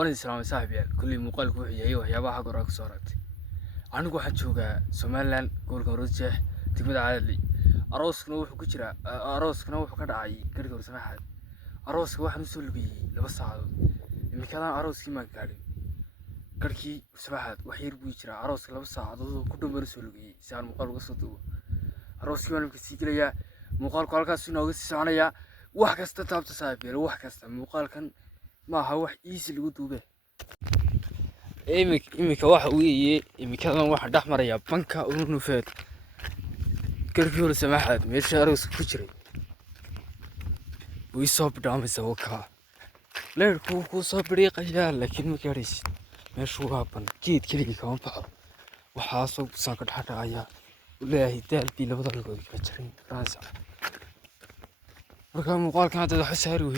وانا السلام صاحبي كل مقال كوحيي waxyaabaha xaq hore ka soo raagtay anigu waxaan joogaa Somaliland gobolka Roodjeex degmada Caadli arooskuna wuxuu ka dhacay gargaar Warsamaxaad arooska waxaan soo lugiyay 2 saacadood imikadan arooskii ma gaadhin garkii Warsamaxaad wax yar buu jiraa arooska 2 saacadood ku dhamar soo lugiyay si aan muqaal uga soo duubo arooskii waan ka sii gelayaa muqaalku halkaas inooga sii soconaya wax kasta taabta saaxiib wax kasta muqaalkan ما هو إيزي اللي قدوبه إمك واحد وياه إمك هذا واحد أحمر يا بنكا ونوفات كرفيور سماحات مش عروس كشري ويصاب دام الزوكا لا كوكو صبري قيال لكن ما كاريس مش هو هابن كيد كلي كمان بعض وحاسب ساكت حتى عيا ولا هيدال بي لبضل الجود كشري راسا وكان مقال كانت حساري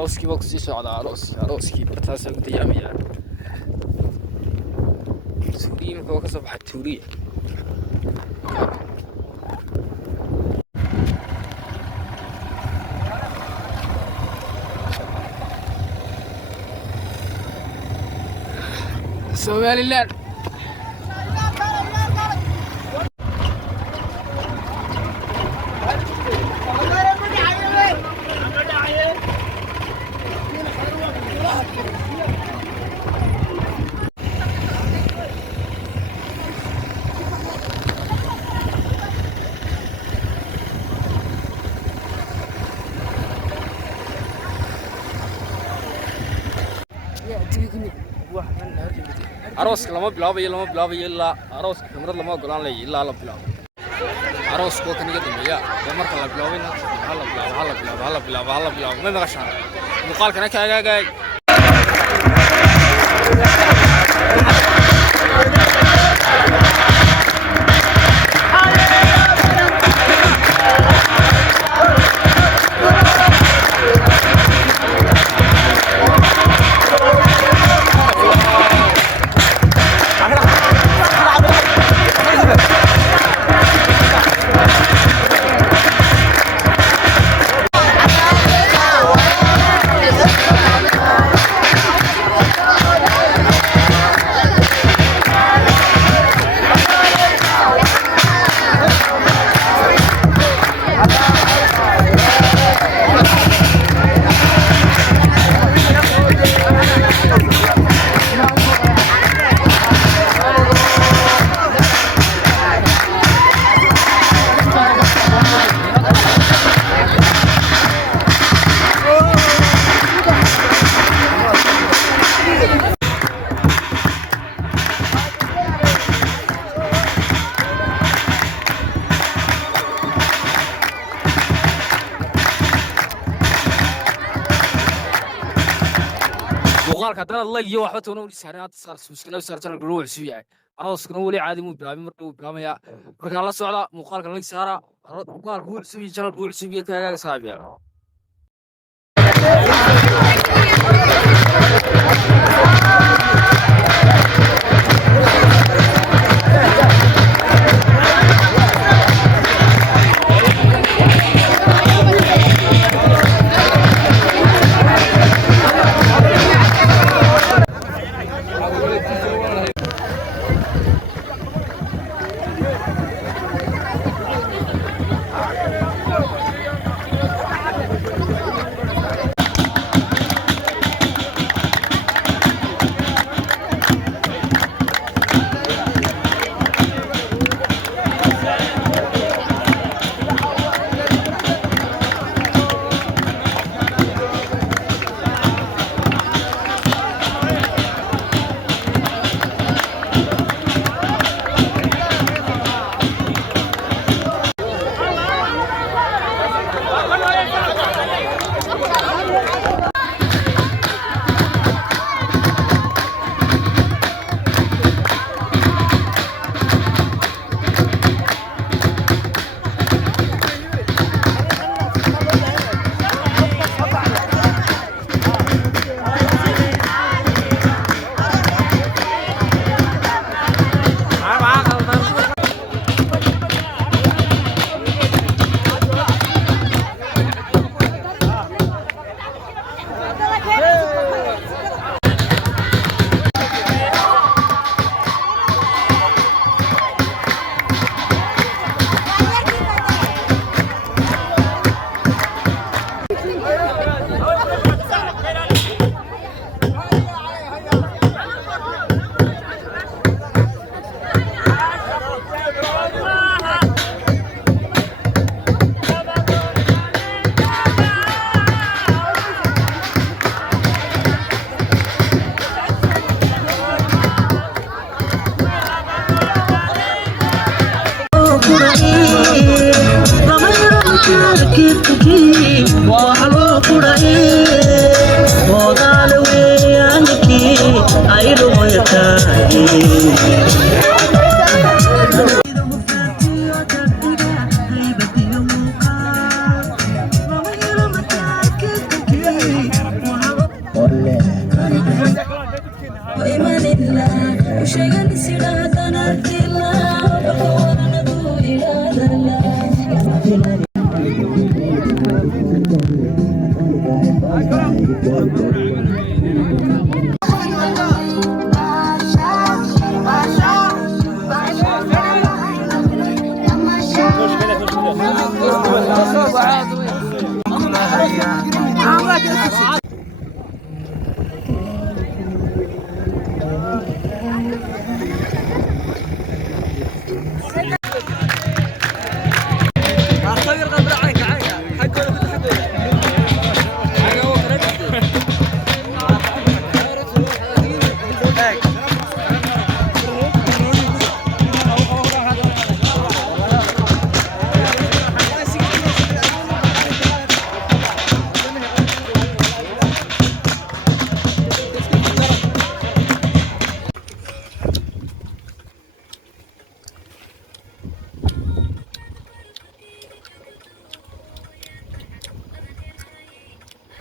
أروسكي بوكسي سعد أروسكي برتاسة كنت يامية سوري مكوكا صباح التورية سوالي الليل أروسك لما بلابي إلا أروسك كمرة لما قلنا لي إلا لا بلاب أروسك وكان يقدم يا مرة لا بلابي هلا بلاب ما مغشان مقال كنا كاي muuqaalka haddana layg iyo waxba toona u saaran hadda subscribe saartan guruu cusub yahay arooskuna weli caadi muu bilaabin marka uu bilaabmaya marka la socda muuqaalka layg saara muuqaalka uu cusub yahay channel uu cusub yahay kaaga saabiya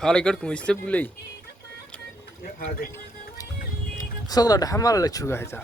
حالي قدكم يستبقوا لي صغرى دحمال لا تشوقها حتى